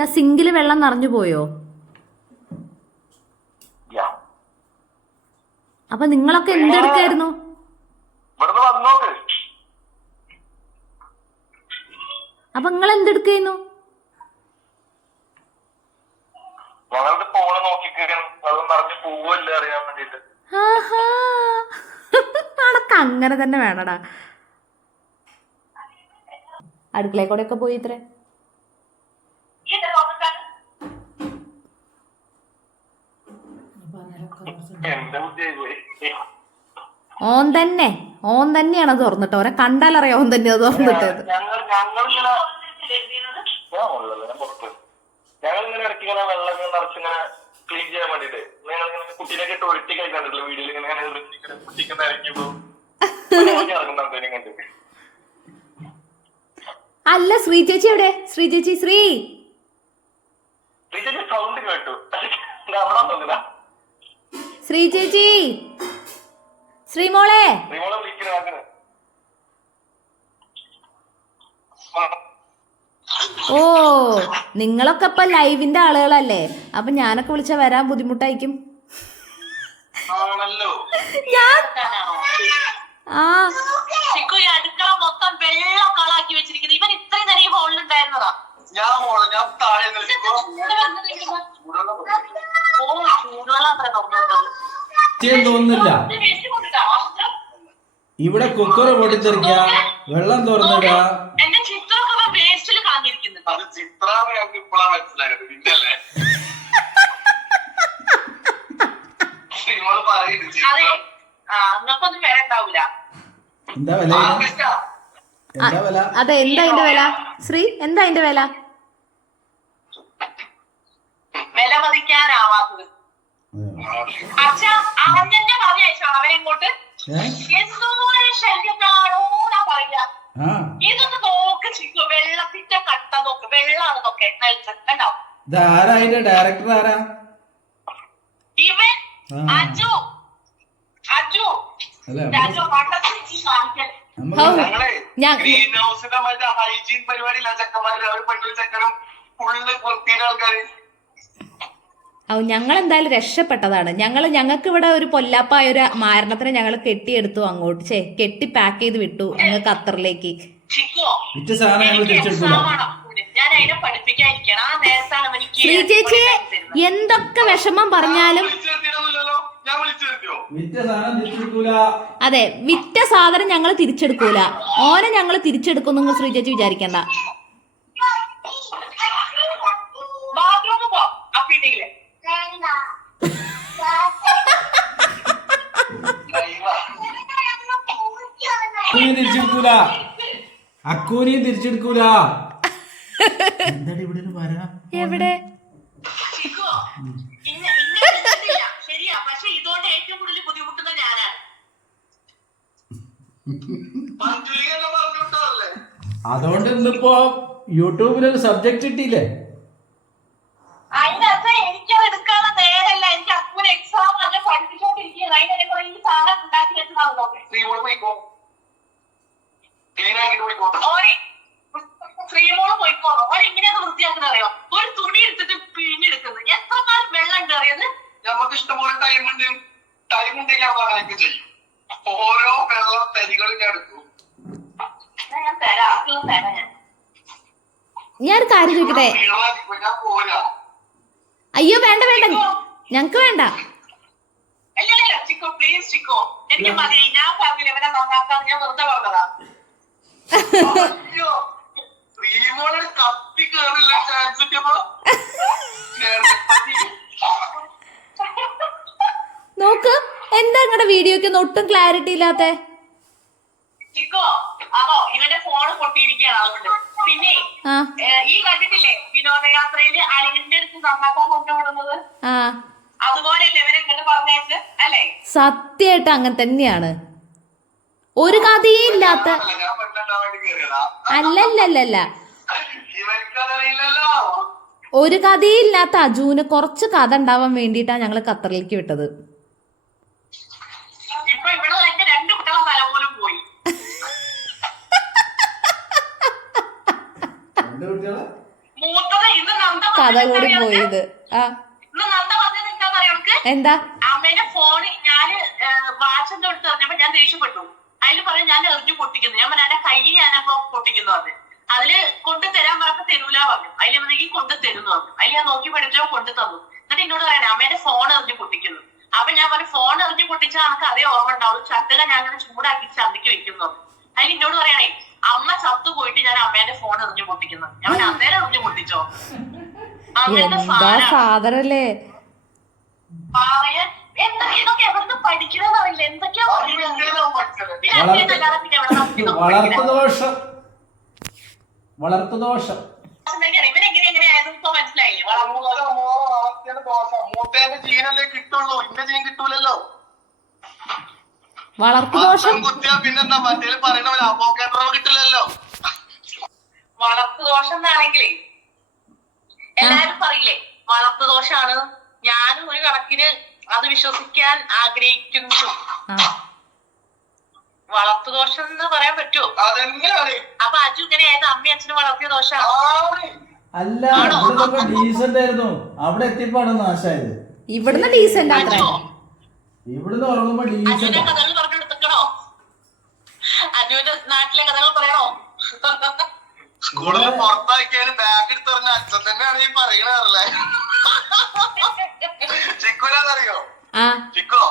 എന്താ സിങ്കില് വെള്ളം നിറഞ്ഞു പോയോ? അപ്പൊ നിങ്ങളൊക്കെ എന്തെടുക്കായിരുന്നു? അപ്പൊ നിങ്ങൾ എന്തെടുക്കായിരുന്നു? അടക്ക അങ്ങനെ തന്നെ വേണടാ. അടുക്കളയിൽ കൂടെ ഒക്കെ പോയി ഇത്രേ. ഓൻ തന്നെയാണ് തുറന്നിട്ട്. ഓരെ കണ്ടാലറിയാം ഓൻ തന്നെയാ തുറന്നിട്ടത്. ഞങ്ങളിങ്ങനെ ഇടയ്ക്ക് ഇങ്ങനെ വെള്ളം നിറച്ചിങ്ങനെ ക്ലീൻ ചെയ്യാൻ വേണ്ടിട്ട് കുട്ടീനൊക്കെ ഇട്ട് ഒഴുത്തി കഴിക്കാണ്ടില്ല വീഡിയോയിൽ ഇങ്ങനെ കുട്ടിക്കുന്ന ഇറങ്ങിയപ്പോ കണ്ടിട്ട്. അല്ല ശ്രീ ചേച്ചി എവിടെ? ശ്രീ ചേച്ചി ശ്രീ ചേച്ചി സൗണ്ട് കേട്ടു. അവിടെ തോന്നില്ല. ശ്രീ ചേച്ചി ശ്രീമോളെ വിളിക്കുന്ന. ഓ നിങ്ങളൊക്കെ ഇപ്പൊ ലൈവിന്റെ ആളുകളല്ലേ? അപ്പൊ ഞാനൊക്കെ വിളിച്ചാ വരാൻ ബുദ്ധിമുട്ടായിരിക്കും. ഞാൻ അടുക്കള മൊത്തം വെള്ളം കളാക്കി വെച്ചിരിക്കുന്നത്. ഇവൻ ഇത്രയും നേരം ഈ ഹോളിലുണ്ടായിരുന്നതാ. തോന്നുന്നില്ല. ഇവിടെ കുക്കർ പൊട്ടിത്തെറിക്ക, വെള്ളം തുറന്നിടുക. എന്റെ ചിത്രമൊക്കെ വേസ്റ്റിൽ കളഞ്ഞിരിക്കുന്നത്. അത് ചിത്രാന്ന് ഞങ്ങൾക്ക് ഇപ്പോഴാണ് മനസ്സിലായത്. പിന്നല്ലേ അതെ, നിങ്ങൾക്കൊന്നും വില ഉണ്ടാവൂല. എന്താ വില? എന്താ വില? അതെ, എന്താ അതിന്റെ വില? ശ്രീ എന്താ അതിന്റെ വില? വില മതിക്കാനാവാത്തത്. അച്ഛാ അവന്നെ പറഞ്ഞയച്ചോ അവനെ ഇങ്ങോട്ട്. എന്തോരം ശല്യങ്ങളാണോ ഞാൻ പറയാ. ഇതൊന്ന് നോക്ക് ചിക്കു, വെള്ളത്തിന്റെ കട്ട നോക്ക്. വെള്ളാണെന്നൊക്കെ കണ്ടോ? ഡയറക്ടർ ആരാ? ഇവൻ അജു. അജു രാജു ഗ്രീൻ ഹൗസിന്റെ മറ്റേ ഹൈജീൻ പരിപാടിയില്ല ചെക്കന്മാര്. അവർ പെണ്ണും ചെക്കനും ഫുള്ള് വൃത്തിയുടെ ആൾക്കാര്. ഞങ്ങൾ എന്തായാലും രക്ഷപ്പെട്ടതാണ്. ഞങ്ങൾക്ക് ഇവിടെ ഒരു പൊല്ലാപ്പായ ഒരു മാരണത്തിനെ ഞങ്ങൾ കെട്ടിയെടുത്തു അങ്ങോട്ട്. കെട്ടി പാക്ക് ചെയ്ത് വിട്ടു അങ്ങ് ഖത്തറിലേക്ക്. ശ്രീ ചേച്ചി എന്തൊക്കെ വിഷമം പറഞ്ഞാലും അതെ, വിറ്റ സാധനം ഞങ്ങൾ തിരിച്ചെടുക്കൂല. ഓനെ ഞങ്ങൾ തിരിച്ചെടുക്കും. നിങ്ങൾ ശ്രീ ചേച്ചി വിചാരിക്കണ്ട. തിരിച്ചെടുക്കൂല, അക്കൂനെയും തിരിച്ചെടുക്കൂല. എന്താണ് ഇവിടെ ഒരു വര? എവിടെ? ശരിയാ, പക്ഷെ ഇതുകൊണ്ട് ഏറ്റവും കൂടുതൽ ബുദ്ധിമുട്ടുന്നത് ഞാനാണ്. അതുകൊണ്ട് ഇന്നിപ്പോ യൂട്യൂബിലൊരു സബ്ജക്ട് കിട്ടിയില്ലേ? അതിനകത്ത് എനിക്കത് എടുക്കാനുള്ള നേരല്ല. എനിക്ക് അക്കൂന് എക്സാം നല്ല പഠിപ്പിച്ചോണ്ടിരിക്കുന്നത്. അതിനെ കുറെ ഈ സാധനം ഉണ്ടാക്കി വെച്ചതാണോക്കെ. ശ്രീമോള് പോയിക്കോണോ? ഓൻ എങ്ങനെയാണ് വൃത്തിയാക്കുന്നത് അറിയോ? ഒരു തുണി എടുത്തിട്ട് പിഴിഞ്ഞെടുക്കുന്നത്. എത്ര കാലം വെള്ളം ഉണ്ട് അറിയത്? നമുക്ക് ഇഷ്ടംപോലെ ടൈമുണ്ട്. ടൈമുണ്ടെങ്കിൽ നമ്മൾ അങ്ങനെയൊക്കെ ചെയ്യും. ഓരോ വെള്ളം തരികളും ഞാൻ എടുക്കും. ഞാൻ തരാം ഞാനൊരു കാര്യം ചോദിക്കട്ടെ? ഞാൻ പോരാ. അയ്യോ വേണ്ട വേണ്ട, ഞങ്ങക്ക് വേണ്ട. അല്ലല്ല ചിക്കോ, പ്ലീസ് ചിക്കോ, എനിക്ക് മതി. ഞാൻ പറഞ്ഞില്ല ഇവനെ നന്നാക്കാൻ. ഞാൻ വെറുതെ പറഞ്ഞതാ. അയ്യോ, ശ്രീമോള് കപ്പി കേറില്ല ചാൻസ് കിട്ടിയപ്പോ നോക്ക്, എന്താ നിങ്ങളുടെ വീഡിയോക്ക് ഒട്ടും ക്ലാരിറ്റി ഇല്ലാത്ത? ചിക്കോ അതോ ഇവന്റെ ഫോണ് പൊട്ടിയിരിക്കുകയാണ്. അതുകൊണ്ട് പിന്നെ ഈ കണ്ടിട്ടില്ലേ വിനോദയാത്രയില് അലിന്റെ അടുത്ത് നന്നാക്കാൻ കൊണ്ടുവിടുന്നത്? അതുപോലെയല്ലേ ഇവരെ ഇങ്ങോട്ട് പറഞ്ഞേച്ച് അല്ലേ? സത്യമായിട്ട് അങ്ങനെ തന്നെയാണ്. ഒരു കഥയും ഇല്ലാത്ത. അല്ലല്ലല്ല, ഒരു കഥയും ഇല്ലാത്ത അജുവിന് കുറച്ച് കഥ ഉണ്ടാവാൻ വേണ്ടിയിട്ടാണ് ഞങ്ങൾ ഖത്തറിലേക്ക് വിട്ടത്. ഇപ്പൊ ഇവിടെ എന്റെ 2 കുട്ടികളെ തല പോലും പോയി. മൂത്തത് ഇന്ന് നന്ദ കഥ കൂടി പോയത്. ആ ഇന്ന് നന്ദ പറഞ്ഞത് എന്താണെന്നറിയാം നമുക്ക്? എന്താ? അമ്മേന്റെ ഫോണ് ഞാന് വാച്ച് എന്തോ എടുത്ത് എറിഞ്ഞപ്പോ ഞാൻ ദേഷ്യപ്പെട്ടു. അതില് പറയാം ഞാൻ എറിഞ്ഞു പൊട്ടിക്കുന്നു. ഞാൻ പറഞ്ഞ കൈ ഞാനപ്പോ പൊട്ടിക്കുന്നു. അതില് കൊണ്ടു തരാൻ പറഞ്ഞപ്പോ തരൂല പറഞ്ഞു. അതിൽ വന്നെങ്കിൽ കൊണ്ടു തരുന്നു പറഞ്ഞു. അതിൽ ഞാൻ നോക്കി പഠിച്ചോ കൊണ്ടു തന്നു. എന്നിട്ട് എന്നോട് പറയണേ അമ്മേന്റെ ഫോൺ എറിഞ്ഞു പൊട്ടിക്കുന്നു. അപ്പൊ ഞാൻ പറഞ്ഞു ഫോൺ എറിഞ്ഞു പൊട്ടിച്ചാൽ നമുക്ക് അതേ ഓർമ്മ ഉണ്ടാവും. ചട്ടക ഞാൻ അങ്ങനെ ചൂടാക്കി ചന്തിക്ക് വെക്കുന്നു. അതിൽ എന്നോട് പറയണേ അമ്മ ചത്തു പോയിട്ട് ഞാൻ അമ്മേന്റെ ഫോൺ എറിഞ്ഞു പൊട്ടിക്കുന്നു. ഞാൻ അന്നേരം എറിഞ്ഞു പൊട്ടിച്ചോ? എന്താ സാധനല്ലേ പറയാൻ ഇതൊക്കെ എവിടുന്ന് പഠിക്കണമെന്ന് അറിയില്ല. എന്തൊക്കെയാ വളർത്തുദോഷം ഇവനെങ്ങനെയായിരുന്നു ഇപ്പൊ മനസ്സിലായില്ലേ? മൂത്തേന്റെ ജീനല്ലേ കിട്ടുള്ളൂ, ഇന്റെ ജീൻ കിട്ടൂലല്ലോ. വളർത്തുദോഷം കുത്തിയാ പിന്നെന്താ മറ്റേ പറയണ പോലെ അപ്പോക്കേറ്ററോ കിട്ടില്ലല്ലോ. വളർത്തുദോഷം എന്നാണെങ്കിലേ എല്ലാരും പറയില്ലേ വളർത്തുദോഷാണ്. ഞാനും ഒരു കണക്കിന് അത് വിശ്വസിക്കാൻ ആഗ്രഹിക്കുന്നു. വളർത്തുദോഷം എന്ന് പറയാൻ പറ്റുമോ? അതെങ്ങനെയാണ്? അപ്പൊ അജു ഇങ്ങനെയായത് അമ്മയും അച്ഛനും വളർത്തിയ ദോഷമാണ്. അല്ല, ഇവിടെ ഡീസന്റ് ആയിരുന്നു, അവിടെ എത്തിയപ്പോഴാണ് നാശായത്. ഇവിടുന്ന് ഡീസന്റ് അത്ര, ഇവിടുന്ന് ഉറങ്ങുമ്പോ അജുവിന്റെ ഡീസന്റ്. കഥകൾ പറഞ്ഞെടുക്കണോ? അജുവിന്റെ നാട്ടിലെ കഥകൾ പറയണോ? സ്കൂളിൽ പുറത്താക്കിയാണ് ബാഗ് എടുത്തെറിഞ്ഞ അച്ഛൻ തന്നെയാണ് ഈ പറയണതല്ലേ. ചിക്കുനറിയോ? ചിക്കോ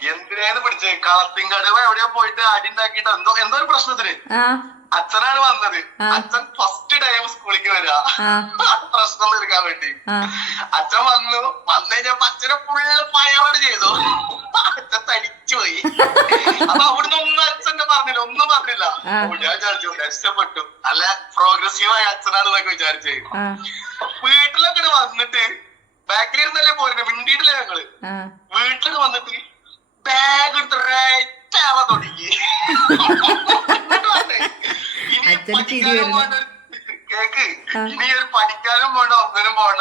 എന്തിനേന്ന് പിടിച്ചേ കളത്തിങ്കടവ് എവിടെയോ പോയിട്ട് അടി ഉണ്ടാക്കിയിട്ട് എന്തോ ഒരു പ്രശ്നത്തിന് അച്ഛനാണ് വന്നത്. അച്ഛൻ ഫസ്റ്റ് ടൈം സ്കൂളിലേക്ക് വരിക പ്രശ്നം തീർക്കാൻ വേണ്ടി. അച്ഛൻ വന്നു കഴിഞ്ഞപ്പോ അച്ഛനെ ഫുള്ള് ഫയറോട് ചെയ്തു. അച്ഛൻ തടിച്ചു പോയി. അപ്പൊ അവിടുന്ന് ഒന്നും അച്ഛന്റെ പറഞ്ഞില്ല, ഒന്നും പറഞ്ഞില്ല. ഞാൻ വിചാരിച്ചു രക്ഷപ്പെട്ടു, നല്ല പ്രോഗ്രസീവായ അച്ഛനാണെന്നൊക്കെ വിചാരിച്ചേ. വീട്ടിലൊക്കെ വന്നിട്ട് ബാക്കിൽ ഇരുന്നല്ലേ പോരുന്നത്, മിണ്ടിയിട്ടില്ലേ ഞങ്ങള്. വീട്ടിലൊക്കെ വന്നിട്ട് ബാഗ് എടുത്ത് റേറ്റാവാൻ തുടങ്ങി. കേക്ക് ഇനി ഒരു പഠിക്കാനും പോണ്ട ഒന്നിനും പോണ്ട.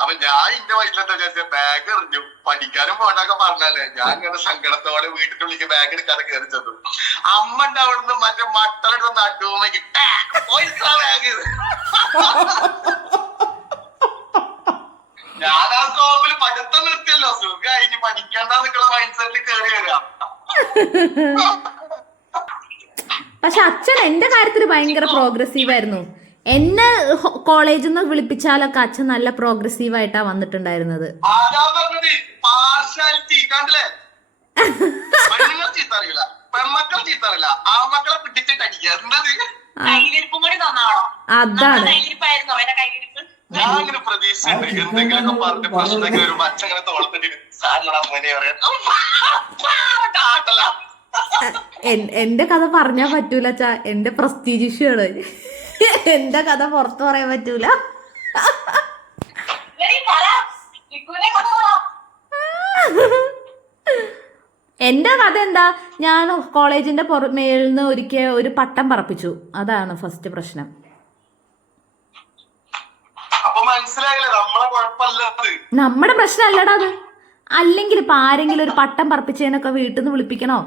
അപ്പൊ ഞാൻ എന്റെ വയറ്റിലെന്താ വിചാരിച്ച ബാഗ് എറിഞ്ഞു, പഠിക്കാനും പോണ്ടൊക്കെ പറഞ്ഞാലേ ഞാൻ ഇങ്ങനെ സങ്കടത്തോടെ വീട്ടിന്റെ ഉള്ളിലേക്ക് ബാഗ് എടുക്കാതെ കയറി ചെന്നു. അമ്മ ഉണ്ട് അവിടുന്ന് മറ്റേ മട്ടലെടുത്ത് നടുവുമ്പോ ബാഗ്. ഞാൻ ആ സ്കോപ്പിൽ പഠിത്തം നിർത്തിയല്ലോ, സുഖമായി ഇനി പഠിക്കണ്ടെന്നുള്ള മൈൻഡ് സെറ്റിൽ കയറി വരാം. പക്ഷെ അച്ഛൻ എന്റെ കാര്യത്തിൽ ഭയങ്കര പ്രോഗ്രസീവ് ആയിരുന്നു. എന്നെ കോളേജിൽ നിന്ന് വിളിപ്പിച്ചാലൊക്കെ അച്ഛൻ നല്ല പ്രോഗ്രസീവ് ആയിട്ടാ വന്നിട്ടുണ്ടായിരുന്നത്. അതാ പറഞ്ഞത് പാർഷ്യാലിറ്റി കണ്ടില്ലേ. പെണ്ണുങ്ങൾ ചീത്ത അറിയില്ല, പെൺമക്കൾ ചീത്ത അറിയില്ല, ആൺമക്കളെ പിടിച്ചിട്ട് അടിക്കുക. എന്തത് കൈയിരിപ്പും കൂടി തന്നാണോ? അതാണ് കൈയിരിപ്പായിരുന്നോ എന്റെ കൈയിരിപ്പ്? ഞാൻ അങ്ങനെ പ്രതീക്ഷിച്ചിട്ടുണ്ട് എന്തെങ്കിലുമൊക്കെ പറഞ്ഞ് പ്രശ്നമൊക്കെ വരുമ്പോ അച്ഛൻ അങ്ങനെ തോളത്തിട്ട് സാരിലടാ മോനെ പറയാൻ. എന്റെ കഥ പറഞ്ഞാ പറ്റൂല അച്ഛാ, എന്റെ പ്രസ്റ്റീജ് ഇഷ്യൂ ആണ്. എന്റെ കഥ പുറത്തു പറയാൻ പറ്റൂല. എന്റെ കഥ എന്താ, ഞാൻ കോളേജിന്റെ മേളിൽ നിന്ന് ഒരിക്കൽ ഒരു പട്ടം പറപ്പിച്ചു. അതാണ് ഫസ്റ്റ് പ്രശ്നം. നമ്മുടെ പ്രശ്നം അല്ലടാ അത്. അല്ലെങ്കിൽ ഇപ്പൊ ആരെങ്കിലും ഒരു പട്ടം പറപ്പിച്ചതിനൊക്കെ വീട്ടിൽ നിന്ന് വിളിപ്പിക്കണോ?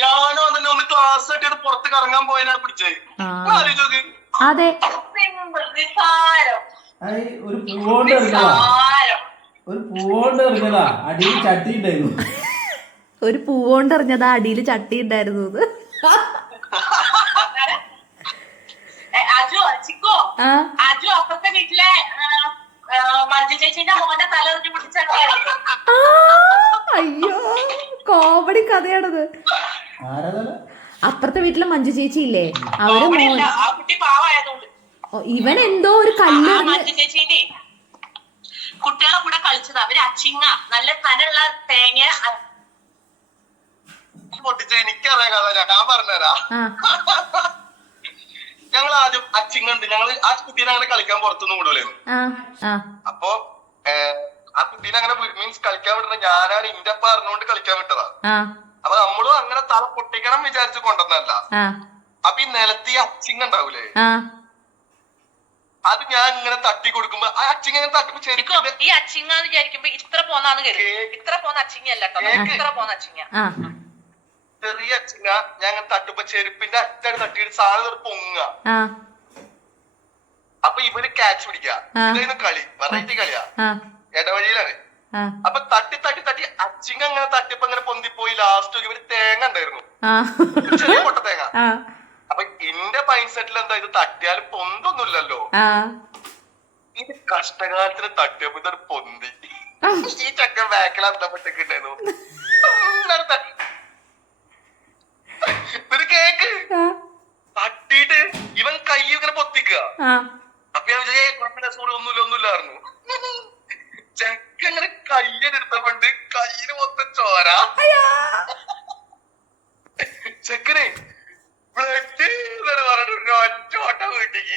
ഞാനോ ഒന്ന് ക്ലാസ് ആയിട്ട് പുറത്ത് കറങ്ങാൻ പോയതിനാണ് പിടിച്ചത്. അതെ, ഒരു പൂവോണ്ട് എറിഞ്ഞതാ അടിയിൽ ചട്ടി ഉണ്ടായിരുന്നു. ഒരു പൂവോണ്ട് എറിഞ്ഞതാ അടിയിൽ ചട്ടി ഉണ്ടായിരുന്നു. അജു അപ്പുറത്തെ വീട്ടിലെ മഞ്ജു ചേച്ചിന്റെ മോന്റെ തലറിഞ്ഞു പിടിച്ച. അയ്യോ, കോമഡി കഥയാണത്. അപ്പുറത്തെ വീട്ടിലെ മഞ്ജു ചേച്ചി ഇല്ലേ, അവര് ആ കുട്ടി പാവായതുകൊണ്ട് ഇവൻ എന്തോ ഒരു കല്ല് മഞ്ജു ചേച്ചീനെ കുട്ടികളെ കൂടെ കളിച്ചത്. അവര് അച്ചിങ്ങ നല്ല കനുള്ള തേങ്ങ പൊട്ടിച്ച് എനിക്കറിയാം കഥ, ഞാൻ പറഞ്ഞുതരാം. ഞങ്ങൾ ആദ്യം അച്ചിങ്ങുണ്ട്, ഞങ്ങള് ആ കുട്ടീനെ അങ്ങനെ കളിക്കാൻ പുറത്തൊന്നും വിടൂലായിരുന്നു. അപ്പൊ ആ കുട്ടീനെ അങ്ങനെ മീൻസ് കളിക്കാൻ വിടുന്ന ഞാനാണ് ഇന്റെ അപ്പ അറിഞ്ഞുകൊണ്ട് കളിക്കാൻ വിട്ടതാ. അപ്പൊ നമ്മളും അങ്ങനെ തല പൊട്ടിക്കണം വിചാരിച്ച് കൊണ്ടുവന്നല്ല. അപ്പൊ ഈ നിലത്ത് ഈ അച്ചിങ്ങ ഉണ്ടാവൂലേ, അത് ഞാൻ ഇങ്ങനെ തട്ടി കൊടുക്കുമ്പോ ആ അച്ചിങ്ങ ഇങ്ങനെ തട്ടുമ്പോ ശരിക്കും ഈ അച്ചിങ്ങ വിചാരിക്കുമ്പോ ഇത്ര പോന്നാന്ന് കരുതി. ഇത്ര പോന്ന അച്ചിങ്ങല്ല കേട്ടോ, ഇത്ര പോന്ന അച്ചിങ്ങ, ചെറിയ അച്ചിങ്ങ. ഞാൻ ഇങ്ങനെ തട്ടുമ്പോ ചെരുപ്പിന്റെ അറ്റാണ് തട്ടിയിട്ട് സാധനം പൊങ്ങുക. ക്യാച്ച് പിടിക്കുക. ഇതായിരുന്നു കളി, വെറൈറ്റി കളിയാ, ഇടവഴിയിലാണ്. അപ്പൊ തട്ടി തട്ടി തട്ടി അച്ചിങ്ങ അങ്ങനെ തട്ടിയപ്പോ അങ്ങനെ പൊന്തിപ്പോയി. ലാസ്റ്റ് ഒരു തേങ്ങ ഉണ്ടായിരുന്നു, ചെറിയ പൊട്ട തേങ്ങ. അപ്പൊ എന്റെ മൈൻഡ് സെറ്റിൽ എന്താ, ഇത് തട്ടിയാലും പൊന്തൊന്നുമില്ലല്ലോ. ഇത് കഷ്ടകാലത്തിന് തട്ടിയപ്പോ ഇതൊരു പൊന്തി. ഈ ചക്കൻ ബാക്കിൽ അന്തപ്പെട്ടൊക്കെണ്ടായിരുന്നു. ഒരു കേക്ക് തട്ടിയിട്ട് ഇവൻ കൈ ഇങ്ങനെ പൊത്തിക്കുക. അപ്പൊ ഞാൻ ഒന്നുമില്ലായിരുന്നു. ചെക്ക ഇങ്ങനെ കയ്യെടുത്തപ്പോണ്ട് കയ്യിന് മൊത്തം ചോര. ചെക്കനെ ബ്ലഡ് പറഞ്ഞിട്ട് ഒറ്റോട്ട വീട്ടിക്ക്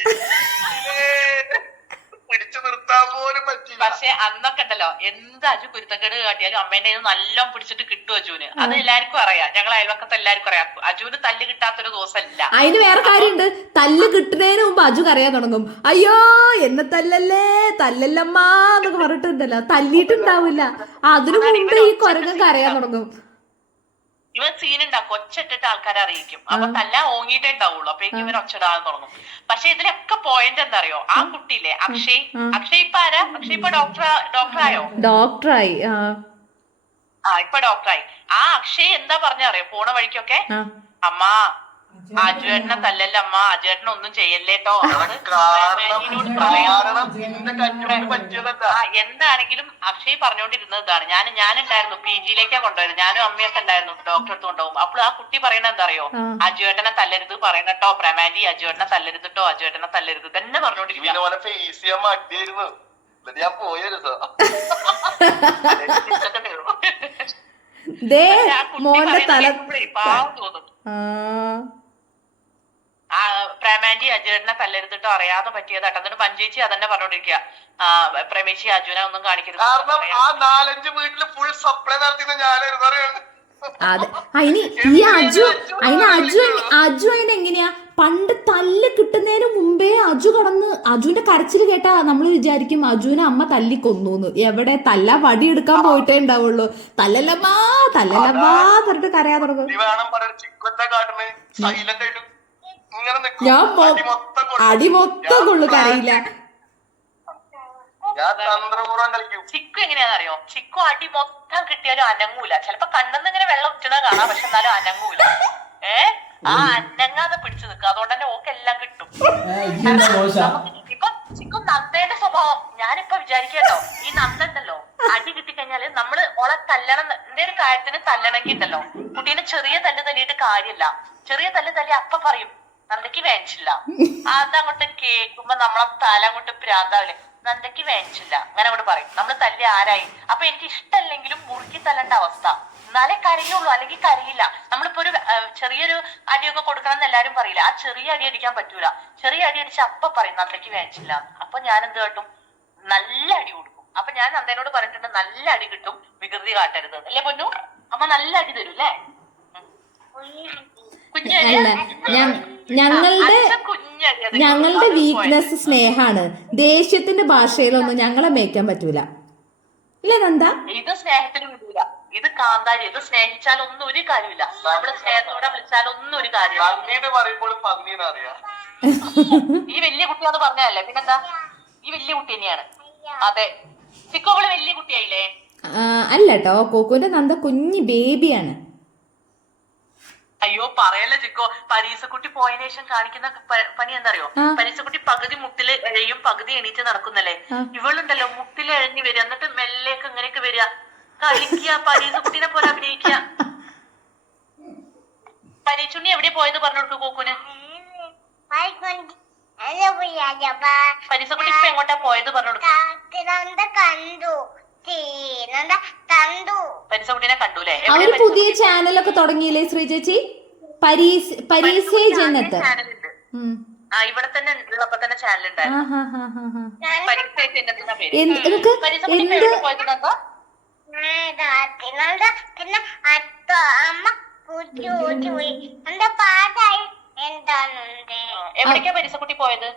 പിടിച്ചു നിർത്താൻ പോലും പറ്റില്ല. പക്ഷെ അന്നൊക്കെ ഉണ്ടല്ലോ, എന്ത് അജു കുരുത്തക്കേട് കാട്ടിയാലും അമ്മേന്റെ നല്ലോണം പിടിച്ചിട്ട് കിട്ടും അജുവിന്. അത് എല്ലാവർക്കും അറിയാം, ഞങ്ങൾ അയൽവക്കത്തെ എല്ലാവർക്കും അറിയാം. അജുവിന് തല്ല് കിട്ടാത്തൊരു ദിവസമല്ല. അതിന് വേറെ കാര്യമുണ്ട്, തല്ല് കിട്ടുന്നതിന് മുമ്പ് അജു കരയാൻ തുടങ്ങും. അയ്യോ എന്നെ തല്ലല്ലേ, തല്ലല്ലമ്മ എന്നൊക്കെ പറഞ്ഞിട്ടുണ്ടല്ലോ, തല്ലിയിട്ടുണ്ടാവില്ല. അതിനു മുമ്പ് ഈ കൊരങ്ങൻ കരയാൻ തുടങ്ങും. ഇവൻ സീനുണ്ടാക്കും, ഒച്ചിട്ടിട്ട് ആൾക്കാരെ അറിയിക്കും. അപ്പൊ തല്ല ഓങ്ങിയിട്ടേ ഉണ്ടാവുള്ളൂ. അപ്പൊ ഇവൻ ഒച്ചിടാൻ തുടങ്ങും. പക്ഷെ ഇതിലൊക്കെ പോയിന്റ് എന്താ അറിയോ, ആ കുട്ടിയില്ലേ അക്ഷയ്, അക്ഷയ് ഇപ്പൊ ആരാ? അക്ഷയ് ഇപ്പൊ ഡോക്ടറായോ? ഡോക്ടറായി. ഇപ്പൊ ഡോക്ടറായി. ആ അക്ഷയ് എന്താ പറഞ്ഞറിയോ പോണ വഴിക്കൊക്കെ, അമ്മാ അജുവേട്ടനെ തല്ലല്ല അമ്മ, അജുവേട്ടനെ ഒന്നും ചെയ്യല്ലേട്ടോ. എന്താണെങ്കിലും അക്ഷയ് പറഞ്ഞോണ്ടിരുന്നതാണ്. ഞാനുണ്ടായിരുന്നു PG-യിലേക്കാ കൊണ്ടുപോയത്. ഞാനും അമ്മയൊക്കെ ഉണ്ടായിരുന്നു ഡോക്ടറെ അടുത്ത് കൊണ്ടുപോകും. അപ്പോൾ ആ കുട്ടി പറയണ എന്താ അറിയോ, അജുവേട്ടനെ തല്ലരുത് പറയണട്ടോ പ്രമാൻഡി, അജുവേട്ടനെ തല്ലരുതട്ടോ, അജുവേട്ടനെ തല്ലരുത് തന്നെ പറഞ്ഞോണ്ടിരിക്കുന്നു. മോന്റെ തല പാവം തോന്നും. പ്രേമാൻഡി അജുവേട്ടനെ തല്ലരുതിട്ടോ, അറിയാതെ പറ്റിയതാട്ടോ. എന്നിട്ട് പഞ്ചേച്ചി അതന്നെ പറഞ്ഞോണ്ടിരിക്കുക, പ്രമേശി അജുവിനെ ഒന്നും കാണിക്കരുത്. കാരണം ആ 4-5 വീട്ടില് ഫുൾ സപ്ലൈ നടത്തിയത് ഞാനായിരുന്നു അറിയാം. അതെ. അജു അതിനെങ്ങനെയാ, പണ്ട് തല്ല് കിട്ടുന്നതിന് മുമ്പേ അജു കടന്ന്, അജുവിന്റെ കരച്ചിൽ കേട്ടാ നമ്മൾ വിചാരിക്കും അജുവിനെ അമ്മ തല്ലി കൊന്നൂന്ന്. എവിടെ, തല്ല വടിയെടുക്കാൻ പോയിട്ടേ ഉണ്ടാവുള്ളൂ. തല്ലല്ലമ്മാ തല്ലല്ലമ്മാ പറഞ്ഞിട്ട് കരയാൻ തുടങ്ങും. ഞാൻ അടി മൊത്തം കൊള്ളു, കരയില്ല. ചിക്കു എങ്ങനെയാണെന്ന് അറിയോ, ചിക്കു അടി മൊത്തം കിട്ടിയാലും അനങ്ങൂല. ചിലപ്പോ കണ്ണെന്ന് ഇങ്ങനെ വെള്ളം ഉച്ചണ കാണാം, പക്ഷെ എന്നാലും അനങ്ങൂല. ആ അനങ്ങാതെ പിടിച്ചു നിൽക്കുക. അതുകൊണ്ട് തന്നെ ഓക്ക് എല്ലാം കിട്ടും. ഇപ്പൊ ചിക്കു നന്ദേന്റെ സ്വഭാവം ഞാനിപ്പോ വിചാരിക്കട്ടോ, ഈ നന്ദുണ്ടല്ലോ അടി കിട്ടിക്കഴിഞ്ഞാല് നമ്മള് ഓളെ തല്ലണം, എന്തേലും കാര്യത്തിന് തല്ലണമെങ്കിൽ ഉണ്ടല്ലോ, കുട്ടീനെ ചെറിയ തല്ല് തല്ലിയിട്ട് കാര്യമില്ല. ചെറിയ തല്ല് തല്ലി അപ്പ പറയും നന്ദയ്ക്ക് വേണിച്ചില്ല. അതങ്ങോട്ട് കേൾക്കുമ്പോ നമ്മളെ തല അങ്ങോട്ട് പ്രാന്താവില്ലേ, നന്ദയ്ക്ക് വേണിച്ചില്ല അങ്ങനെ അങ്ങോട്ട് പറയും. നമ്മള് തല്ലി ആരായി. അപ്പൊ എനിക്ക് ഇഷ്ടമല്ലെങ്കിലും മുറുക്കി തല്ലേണ്ട അവസ്ഥ, എന്നാലേ കരയുള്ളൂ, അല്ലെങ്കിൽ കരയില്ല. നമ്മളിപ്പോ ഒരു ചെറിയൊരു അടിയൊക്കെ കൊടുക്കണം എന്ന് എല്ലാരും പറയില്ല, ആ ചെറിയ അടി അടിക്കാൻ പറ്റൂല. ചെറിയ അടി അടിച്ച് അപ്പ പറയും നന്ദയ്ക്ക് വേണിച്ചില്ല. അപ്പൊ ഞാൻ എന്ത് കേട്ടും, നല്ല അടി കൊടുക്കും. അപ്പൊ ഞാൻ നന്ദനോട് പറഞ്ഞിട്ടുണ്ട്, നല്ല അടി കിട്ടും, വികൃതി കാട്ടരുത് അല്ലേ പൊന്നു? അമ്മ നല്ല അടി തരും അല്ലേ? ഞങ്ങളുടെ വീക്ക്നെസ് സ്നേഹാണ്. ദേഷ്യത്തിന്റെ ഭാഷയിലൊന്നും ഞങ്ങളെ മേയ്ക്കാൻ പറ്റൂല, ഇല്ലേ നന്ദ? ഇത് സ്നേഹത്തിന് വിടൂല, ഇത് കാന്താരി. ഇത് സ്നേഹിച്ചാലൊന്നും ഒരു കാര്യമില്ല, നമ്മള് സ്നേഹത്തോടെ വിളിച്ചാലൊന്നും ഒരു കാര്യമില്ല. ഈ വലിയ കുട്ടിയാന്ന് പറഞ്ഞല്ലേ, പിന്നെന്താ, ഈ വലിയ കുട്ടി തന്നെയാണ്. അതെ, ചിക്കോ അവള് വലിയ കുട്ടിയായില്ലേ? അല്ല കേട്ടോ, കോക്കുവിന്റെ നന്ദ കുഞ്ഞി ബേബിയാണ്. അയ്യോ പറയല്ലേ ചിക്കോ, പരീസക്കുട്ടി പോയതിനു ശേഷം കാണിക്കുന്ന പനി എന്താറിയോ, പരീസക്കുട്ടി പകുതി മുട്ടില് എഴയും പകുതി എണീറ്റ് നടക്കുന്നല്ലേ. ഇവളുണ്ടല്ലോ മുട്ടില് എഴഞ്ഞു വരിക, എന്നിട്ട് മെല്ലേക്ക് ഇങ്ങനെയൊക്കെ വരിക, കളിക്കുക, പരീസക്കുട്ടീനെ പോലെ അഭിനയിക്കുക. പരീച്ചുണ്ണി എവിടെ പോയത് പറഞ്ഞു കൊടുക്കും കോക്കുന്. പരീസക്കുട്ടി ഇപ്പൊ എങ്ങോട്ടാ പോയത് പറഞ്ഞു കൊടുക്കും. പരീസക്കുട്ടീനെ കണ്ടൂലേ? അവര് പുതിയ ചാനലൊക്കെ തുടങ്ങിയില്ലേ ശ്രീ ചേച്ചി? പരീസേ ജന്നത്ത്. ഇവിടെ തന്നെ ഉള്ളപ്പോ തന്നെ ചാനൽ ഉണ്ടായിരുന്നു. എവിടേക്കാ പരീസക്കുട്ടി പോയത്?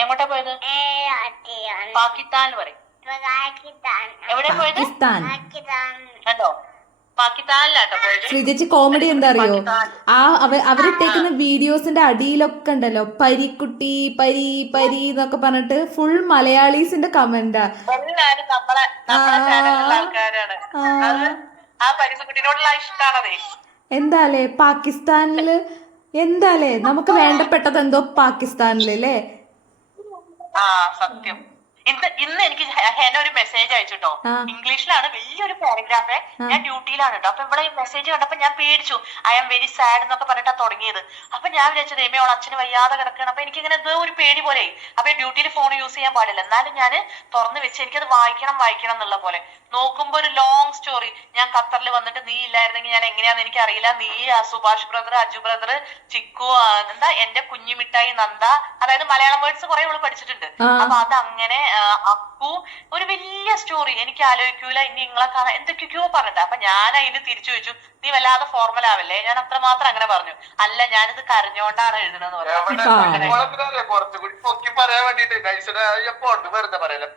എങ്ങോട്ടാ പോയത്? പാകിസ്ഥാൻ പറയും. എവിടെ പോയത്? പാകിസ്ഥാൻ. കണ്ടോ, പാകിസ്ഥാനിലാട്ടോ പോയത്. ശ്രീജേച്ചി കോമഡി എന്താ അറിയോ, ആ അവരിട്ടേക്കുന്ന വീഡിയോസിന്റെ അടിയിലൊക്കെ ഉണ്ടല്ലോ പരിക്കുട്ടി പരി പരി എന്നൊക്കെ പറഞ്ഞിട്ട് ഫുൾ മലയാളീസിന്റെ കമന്റാ. എല്ലാരും നമ്മളെ ചാനലിലുള്ള ആൾക്കാരാണ്. അത് ആ പരിസകുട്ടിനോടുള്ള ഇഷ്ടാണതേ. എന്താലേ പാകിസ്ഥാനില്, എന്താലേ നമുക്ക് വേണ്ടപ്പെട്ടത് എന്തോ പാകിസ്ഥാനില് അല്ലേ. ആ സത്യം. ഇന്ന് എനിക്ക് ഹെന ഒരു മെസ്സേജ് അയച്ചിട്ടോ, ഇംഗ്ലീഷിലാണ്, വലിയൊരു പാരഗ്രാഫ്. ഞാൻ ഡ്യൂട്ടിയിലാണ് കേട്ടോ. അപ്പൊ ഇവിടെ മെസ്സേജ് കണ്ടപ്പോ ഞാൻ പേടിച്ചു. ഐ ആം വെരി സാഡ് എന്നൊക്കെ പറഞ്ഞിട്ടാ തുടങ്ങിയത്. അപ്പൊ ഞാൻ വിചാരിച്ചത് ദൈവമേ അവൾ അച്ഛന് വയ്യാതെ കിടക്കണം. അപ്പൊ എനിക്കിങ്ങനെ എന്തോ ഒരു പേടി പോലെ. അപ്പൊ ഡ്യൂട്ടിയിൽ ഫോൺ യൂസ് ചെയ്യാൻ പാടില്ല, എന്നാലും ഞാൻ തുറന്നു വെച്ച് എനിക്കത് വായിക്കണം എന്നുള്ള പോലെ നോക്കുമ്പോ ഒരു ലോങ് സ്റ്റോറി. ഞാൻ ഖത്തറിൽ വന്നിട്ട് നീ ഇല്ലായിരുന്നെങ്കിൽ ഞാൻ എങ്ങനെയാന്ന് എനിക്ക് അറിയില്ല. നീ, സുഭാഷ് ബ്രദർ, അജു ബ്രദർ, ചിക്കു, എന്താ എന്റെ കുഞ്ഞു മിഠായി, നന്ദ, അതായത് മലയാളം വേർഡ്സ് കുറെ അവള് പഠിച്ചിട്ടുണ്ട്. അപ്പൊ അതങ്ങനെ അപ്പു ഒരു വലിയ സ്റ്റോറി. എനിക്ക് ആലോചിക്കൂല ഇനി നിങ്ങളെ കാണാൻ എന്തൊക്കെയോ പറഞ്ഞിട്ട്. അപ്പൊ ഞാൻ അതിന് തിരിച്ചു ചോദിച്ചു, നീ വല്ലാതെ ഫോർമൽ ആവല്ലേ. ഞാൻ അത്രമാത്രം അങ്ങനെ പറഞ്ഞു. അല്ല ഞാനിത് കരഞ്ഞോണ്ടാണ് എഴുതണെന്ന് പറഞ്ഞു. കുറച്ചുകൂടി പൊക്കി പറയാൻ വേണ്ടിട്ട് വെറുതെ പറയല്ലേ.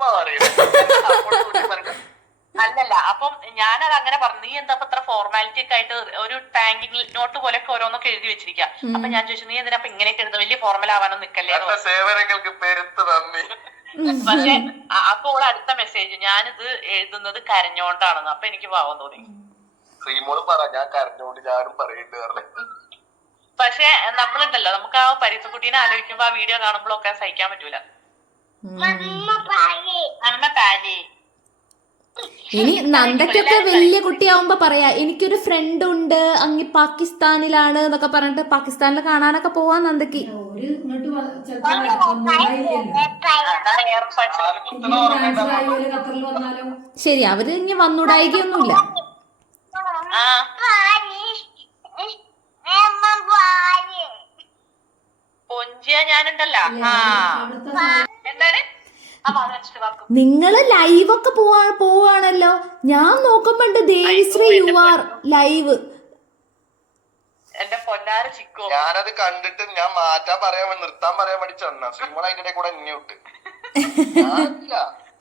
അല്ലല്ല, അപ്പം ഞാനത് അങ്ങനെ പറഞ്ഞു. നീ എന്താ അത്ര ഫോർമാലിറ്റി ഒക്കെ ആയിട്ട് ഒരു ടാങ്കിങ് നോട്ട് പോലെയൊക്കെ ഓരോന്നൊക്കെ എഴുതി വെച്ചിരിക്കുക. അപ്പൊ ഞാൻ ചോദിച്ചു, നീ എന്തിനാ ഇങ്ങനെയൊക്കെ എഴുതുന്നത്, വലിയ ഫോർമൽ ആവാനോ നിക്കല്ലേ. സേവനങ്ങൾക്ക് പെരുത്ത് നന്ദി. പക്ഷെ അപ്പോൾ അടുത്ത മെസ്സേജ്, ഞാനിത് എഴുതുന്നത് കരഞ്ഞോണ്ടാണെന്ന്. അപ്പൊ എനിക്ക് പാവം തോന്നി. ശ്രീമോള് പറ, ഞാൻ കരഞ്ഞോണ്ട് ഞാനും പറയുന്നുണ്ട്. പക്ഷെ നമ്മളുണ്ടല്ലോ, നമുക്ക് ആ പരിസകുട്ടീനെ ആലോചിക്കുമ്പോ ആ വീഡിയോ കാണുമ്പോഴൊക്കെ സഹിക്കാൻ പറ്റൂല. ഇനി നന്ദയ്ക്കൊക്കെ വലിയ കുട്ടിയാവുമ്പോ പറയാ, എനിക്കൊരു ഫ്രണ്ട് ഉണ്ട് അങ്ങ് പാകിസ്ഥാനിലാണ് എന്നൊക്കെ പറഞ്ഞിട്ട് പാകിസ്ഥാനിൽ കാണാനൊക്കെ പോവാൻ നന്ദയ്ക്ക്. ശരി, അവര് ഇനി വന്നുടായികൊന്നുമില്ല. പൊഞ്ചിയ ഞാനുണ്ടല്ലോ. എന്താണ് നിങ്ങള് ലൈവൊക്കെ പോവാണല്ലോ. ഞാൻ നോക്കുമ്പോണ്ട് ദേവിശ്രീ യു ആർ ലൈവ്. എന്റെ പൊന്നാര ചിക്കോ, ഞാനത് കണ്ടിട്ട് ഞാൻ മാറ്റാൻ നിർത്താൻ പറയാൻ വേണ്ടി ചെന്ന ശ്രീമോൾ അതിന്റെ കൂടെ എന്നെ വിട്ട്.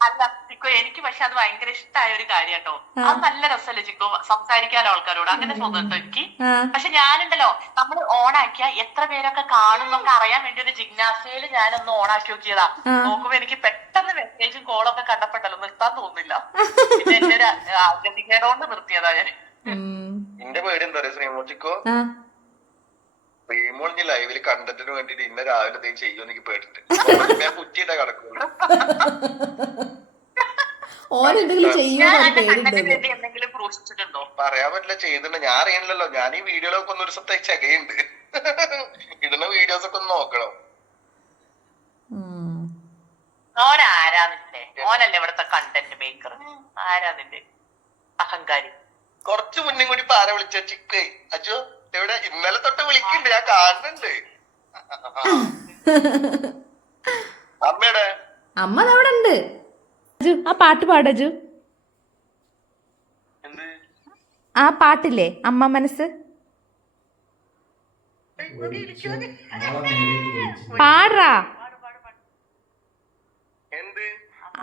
അല്ല ചിക്കോ, എനിക്ക് പക്ഷെ അത് ഭയങ്കര ഇഷ്ടമായ ഒരു കാര്യം കേട്ടോ. അത് നല്ല രസമല്ലേ ചിക്കോ, സംസാരിക്കാനോ ആൾക്കാരോട്, അങ്ങനെ തോന്നുന്നുണ്ടോ എനിക്ക്. പക്ഷെ ഞാനുണ്ടല്ലോ, നമ്മൾ ഓണാക്കിയ എത്ര പേരൊക്കെ കാണുന്നൊക്കെ അറിയാൻ വേണ്ടി ഒരു ജിജ്ഞാസയില് ഞാനൊന്ന് ഓണാക്കി നോക്കിയതാ. നോക്കുമ്പോ എനിക്ക് പെട്ടെന്ന് മെസ്സേജും കോളൊക്കെ കണ്ടപ്പെട്ടല്ലോ, നിർത്താൻ തോന്നുന്നില്ല. പിന്നെ എന്റെ ഒരു ഗതികേടോണ്ട് നിർത്തിയതാ ഞാൻ. എന്റെ പേടി എന്താ പറയാ ശ്രീമോൾ ചിക്കോ, ശ്രീമോൾ ഇനി ലൈവില് കണ്ടന്റിന് വേണ്ടിട്ട് ഇന്ന രാവിലെ എന്തെങ്കിലും ചെയ്യുമെന്ന് എനിക്ക് പേടിട്ട് ഞാൻ കുറ്റിയിട്ടാ കിടക്കുള്ളൂ. പറയാൻ പറ്റില്ല, ചെയ്തിട്ടുണ്ട്. ഞാൻ അറിയണല്ലോ, ഞാൻ ഈ വീഡിയോയിലൊക്കെ ഒന്ന് ഒരു ദിവസത്തെ ചെകയുണ്ട്. ഇടുന്ന വീഡിയോസ് ഒക്കെ ഒന്ന് നോക്കണം. ഓനാരാന്നില്ലേ, ഓനല്ലേ ഇവിടുത്തെ കണ്ടന്റ് മേക്കർ. ആരാന്നില്ലേ അഹങ്കാരി. കുറച്ചു മുന്നേ കൂടി പാര വിളിച്ച ചിക്കേ അജു എവിടെ, ഇന്നലെ തൊട്ട് വിളിക്കുന്നുണ്ട്, ഞാൻ കാണുന്നുണ്ട്. അമ്മയുടെ അമ്മ അവിടെ ഉണ്ട്. ആ പാട്ട് പാടജു, ആ പാട്ടില്ലേ അമ്മ മനസ്സ്, പാടാ. എന്ത്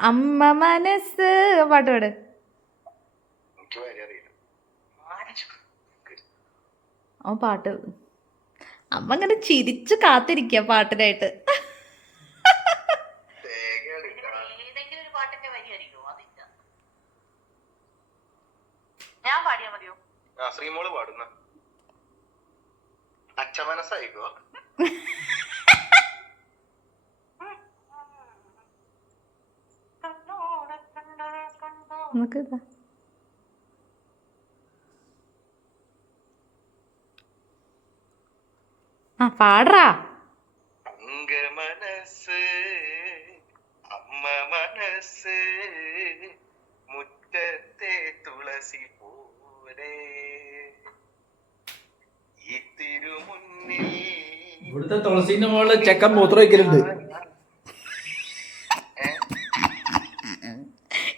അമ്മ മനസ്സ് പാട്ട് പാട്. ആ പാട്ട് അമ്മ ഇങ്ങനെ ചിരിച്ചു കാത്തിരിക്ക പാട്ടിനായിട്ട്. ഏതെങ്കിലും ഒരു പാട്ടിന്റെ വരി അറിയോ? അതില്ല, ഞാൻ പാടിയാ മതിയോ? ശ്രീമോള് പാടുന്ന അച്ഛ മനസ്സായിക്കോ. നമുക്ക് ആ പാടാ. അങ്ക മനസ്സ് അമ്മ മനസ്സ് മുറ്റത്തെ തുളസി പോലെ ഈ തിരുമുന്നിൽ. ഇവിടുത്തെ തുളസിന്റെ മുകളിൽ ചെക്കൻ മൂത്രം വയ്ക്കലുണ്ട്.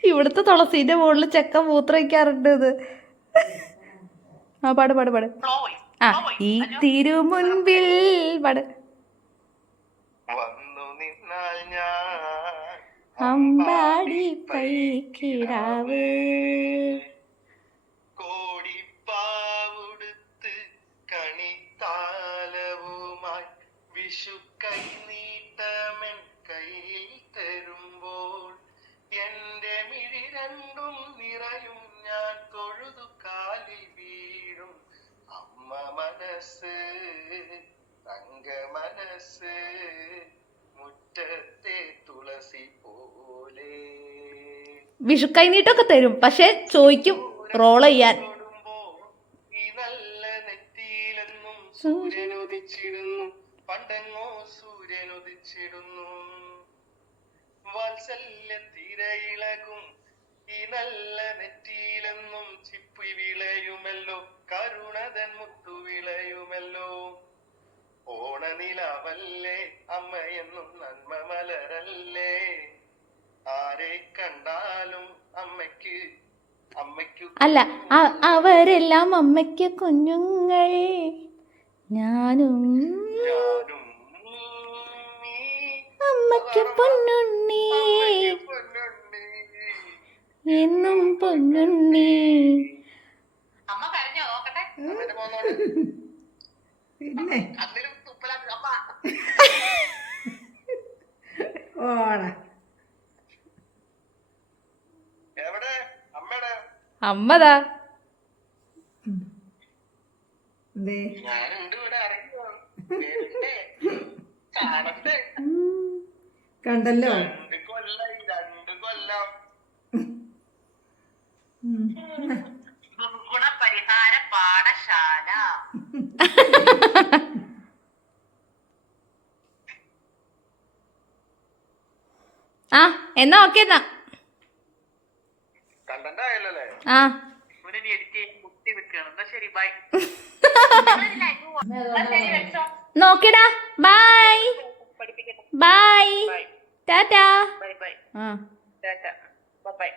ഇവിടുത്തെ തുളസീന്റെ മുകളിൽ ചെക്ക മൂത്രം വയ്ക്കാറുണ്ട്. ഇത് ആ പാട് പാട് പാട്. ആ ഈ തിരുമുൻപിൽ പാട്. വന്നു നിന്നാൽ ഞാൻ അമ്പാടി പൈക്കിടാവ് കോടി വിഷു കൈനീട്ടമൻ കയ്യിൽ തരുമ്പോൾ എന്റെ മിഴി രണ്ടും നിറയും ഞാൻ തൊഴുതു കാലിൽ വീഴും അമ്മ മനസ്സ് തങ്ക മനസ്സ് മുറ്റത്തെ തുളസി പോലെ വിഷുക്കൈനീട്ടൊക്കെ തരും, പക്ഷെ ചോദിക്കും റോൾ ചെയ്യാൻ. ഈ നല്ല നെറ്റിയിലെന്നും സൂര്യനുദിച്ചിടുന്നു പണ്ടെങ്ങോ സൂര്യനുദിച്ചിടുന്നു വാത്സല്യ തിരയിളകും ഈ നല്ല നെറ്റിയിലെന്നും ചിപ്പി വിളയുമല്ലോ കരുണതൻ മുത്തു വിളയുമല്ലോ ഓണനിലാവല്ലേ അമ്മയെന്നും നന്മ മലരല്ലേ ആരെ കണ്ടാലും അമ്മയ്ക്ക് അല്ല, അവരെല്ലാം അമ്മയ്ക്ക് കുഞ്ഞുങ്ങൾ, ഞാനും അമ്മയ്ക്ക് പൊന്നുണ്ണി, എന്നും പൊന്നുണ്ണി. അമ്മ കരഞ്ഞോ നോക്കട്ടെ. പിന്നെ അന്നിലും തുപ്പലാ അമ്മ ഓണ എവിടെ അമ്മയുടെ അമ്മതാ എന്തേ ഞാനുണ്ട് ഇവിടെ അറിയോ വരണ്ടേ? കാണട്ടെ. കണ്ടല്ലോ 2 കൊല്ലായി 2 കൊല്ലം ദുർഗുണ പരിഹാര പാഠശാല. ആ എന്നാ ഓക്കെ എന്നാ. കണ്ടന്റ് ആയല്ലേ? ആ ഇവിടെ എഡിറ്റ് ചെയ്ത് കുത്തി വെക്കണം. എന്നാ ശരി, ബൈ. ശരി, വെച്ചോ. നോക്കിടാ. ബൈ പഠിപ്പിക്കട്ടെ. Bye bye ta-ta. Bye bye. ആ ടാറ്റ. Bye bye.